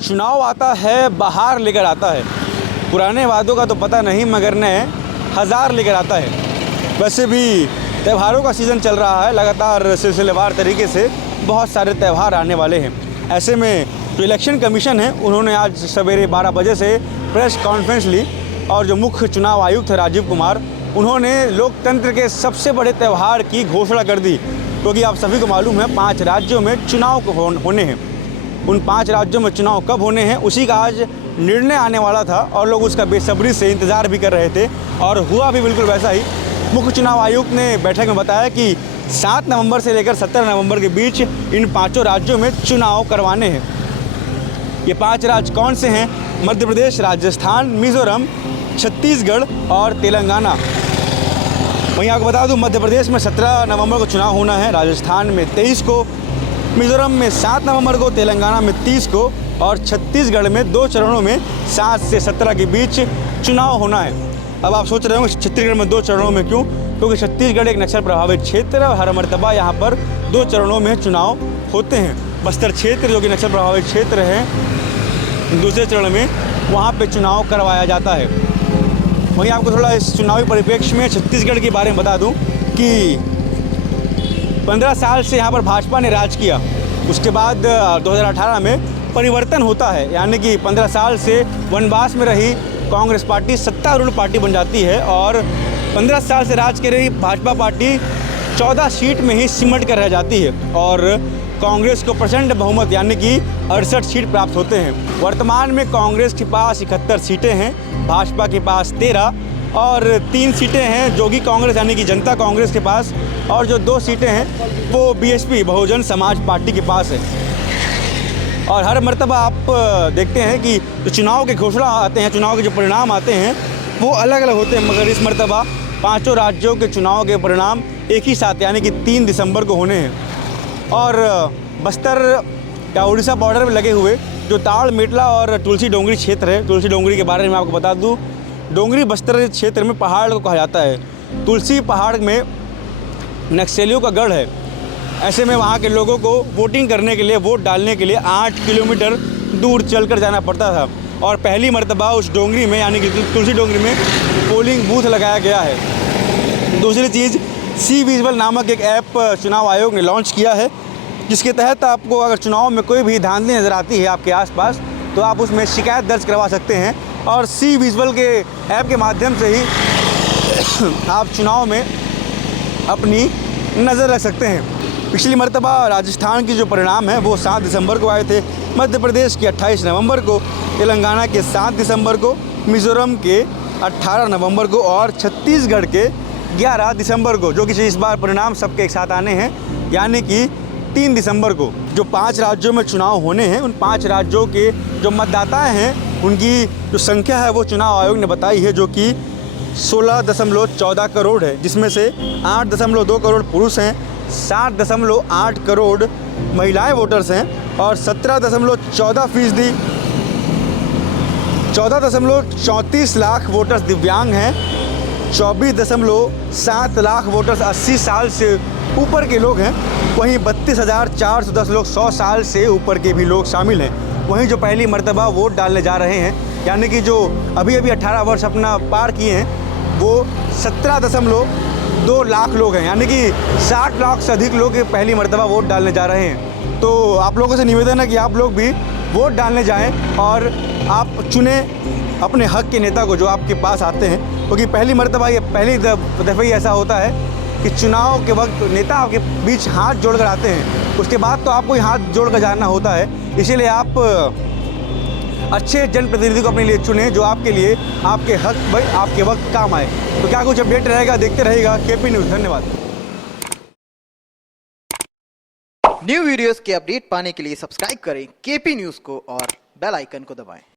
चुनाव आता है बाहर लेकर आता है। पुराने वादों का तो पता नहीं मगर नए हज़ार लेकर आता है। वैसे भी त्योहारों का सीज़न चल रहा है, लगातार सिलसिलेवार तरीके से बहुत सारे त्यौहार आने वाले हैं। ऐसे में जो इलेक्शन कमीशन है उन्होंने आज सवेरे 12 बजे से प्रेस कॉन्फ्रेंस ली और जो मुख्य चुनाव आयुक्त है राजीव कुमार, उन्होंने लोकतंत्र के सबसे बड़े त्यौहार की घोषणा कर दी। क्योंकि आप सभी को मालूम है 5 राज्यों में चुनाव होने हैं। उन 5 राज्यों में चुनाव कब होने हैं उसी का आज निर्णय आने वाला था और लोग उसका बेसब्री से इंतज़ार भी कर रहे थे और हुआ भी बिल्कुल वैसा ही। मुख्य चुनाव आयुक्त ने बैठक में बताया कि 7 नवंबर से लेकर 17 नवंबर के बीच इन 5 राज्यों में चुनाव करवाने हैं। ये 5 राज्य कौन से हैं? मध्य प्रदेश, राजस्थान, मिज़ोरम, छत्तीसगढ़ और तेलंगाना। वहीं आपको बता दूं मध्य प्रदेश में 17 नवंबर को चुनाव होना है, राजस्थान में 23 को, मिज़ोरम में 7 नवंबर को, तेलंगाना में 30 को और छत्तीसगढ़ में 2 चरणों में 7 से 17 के बीच चुनाव होना है। अब आप सोच रहे होंगे छत्तीसगढ़ में 2 चरणों में क्यों? क्योंकि छत्तीसगढ़ एक नक्सल प्रभावित क्षेत्र है और हर मर्तबा यहाँ पर 2 चरणों में चुनाव होते हैं। बस्तर क्षेत्र जो कि नक्सल प्रभावित क्षेत्र है, दूसरे चरण में वहाँ पे चुनाव करवाया जाता है। वहीं आपको थोड़ा इस चुनावी परिप्रेक्ष्य में छत्तीसगढ़ के बारे में बता दूं कि 15 साल से यहाँ पर भाजपा ने राज किया। उसके बाद 2018 में परिवर्तन होता है, यानी कि 15 साल से वनवास में रही कांग्रेस पार्टी सत्तारूढ़ पार्टी बन जाती है और 15 साल से राज कर रही भाजपा पार्टी 14 सीट में ही सिमट कर रह जाती है और कांग्रेस को प्रचंड बहुमत यानी कि 68 सीट प्राप्त होते हैं। वर्तमान में कांग्रेस के पास 71 सीटें हैं, भाजपा के पास 13 और 3 सीटें हैं जोगी कांग्रेस यानी कि जनता कांग्रेस के पास और जो 2 सीटें हैं वो बीएसपी बहुजन समाज पार्टी के पास है। और हर मर्तबा आप देखते हैं कि जो चुनाव के घोषणा आते हैं, चुनाव के जो परिणाम आते हैं वो अलग अलग होते हैं, मगर इस मर्तबा 5 राज्यों के चुनाव के परिणाम एक ही साथ यानी कि 3 दिसंबर को होने हैं। और बस्तर या उड़ीसा बॉर्डर में लगे हुए जो ताड़ मेटला और तुलसी डोंगरी क्षेत्र है, तुलसी डोंगरी के बारे में आपको बता दूं, डोंगरी बस्तर क्षेत्र में पहाड़ को कहा जाता है। तुलसी पहाड़ में नक्सलियों का गढ़ है। ऐसे में वहाँ के लोगों को वोटिंग करने के लिए, वोट डालने के लिए 8 किलोमीटर दूर चलकर जाना पड़ता था और पहली मर्तबा उस डोंगरी में यानी कि तुलसी डोंगरी में पोलिंग बूथ लगाया गया है। दूसरी चीज़ सी विजिबल नामक एक ऐप चुनाव आयोग ने लॉन्च किया है, जिसके तहत आपको अगर चुनाव में कोई भी धांधली नज़र आती है आपके आसपास तो आप उसमें शिकायत दर्ज करवा सकते हैं और सी विजिबल के ऐप के माध्यम से ही आप चुनाव में अपनी नज़र रख सकते हैं। पिछली मर्तबा राजस्थान की जो परिणाम है वो 7 दिसंबर को आए थे, मध्य प्रदेश के 28 नवंबर को, तेलंगाना के 7 दिसंबर को, मिज़ोरम के 18 नवंबर को और छत्तीसगढ़ के 11 दिसंबर को, जो कि इस बार परिणाम सबके एक साथ आने हैं यानी कि 3 दिसंबर को। जो 5 राज्यों में चुनाव होने हैं उन 5 राज्यों के जो मतदाता हैं उनकी जो संख्या है वो चुनाव आयोग ने बताई है, जो कि 16.14 करोड़ है, जिसमें से 8.2 करोड़ पुरुष हैं, 7.8 करोड़ महिलाएं वोटर्स हैं और 17.14% 14.34 लाख वोटर्स दिव्यांग हैं, 24.7 लाख वोटर्स 80 साल से ऊपर के लोग हैं। वहीं 32,410 लोग 100 साल से ऊपर के भी लोग शामिल हैं। वहीं जो पहली मर्तबा वोट डालने जा रहे हैं यानी कि जो अभी 18 वर्ष अपना पार किए हैं वो 17.2 लाख लोग हैं, यानी कि 60 लाख से अधिक लोग पहली मर्तबा वोट डालने जा रहे हैं। तो आप लोगों से निवेदन है कि आप लोग भी वोट डालने जाएं और आप चुने अपने हक के नेता को जो आपके पास आते हैं, क्योंकि पहली मर्तबा ये पहली दफ़ा ही ऐसा होता है कि चुनाव के वक्त नेता आपके बीच हाथ जोड़कर आते हैं, उसके बाद तो आपको हाथ जोड़कर जाना होता है। इसीलिए आप अच्छे जनप्रतिनिधि को अपने लिए चुने जो आपके लिए, आपके हक भाई आपके वक्त काम आए। तो क्या कुछ अपडेट रहेगा, देखते रहेगा केपी न्यूज़। धन्यवाद। न्यू वीडियोस के अपडेट पाने के लिए सब्सक्राइब करें केपी न्यूज़ को और बेल आइकन को दबाएं।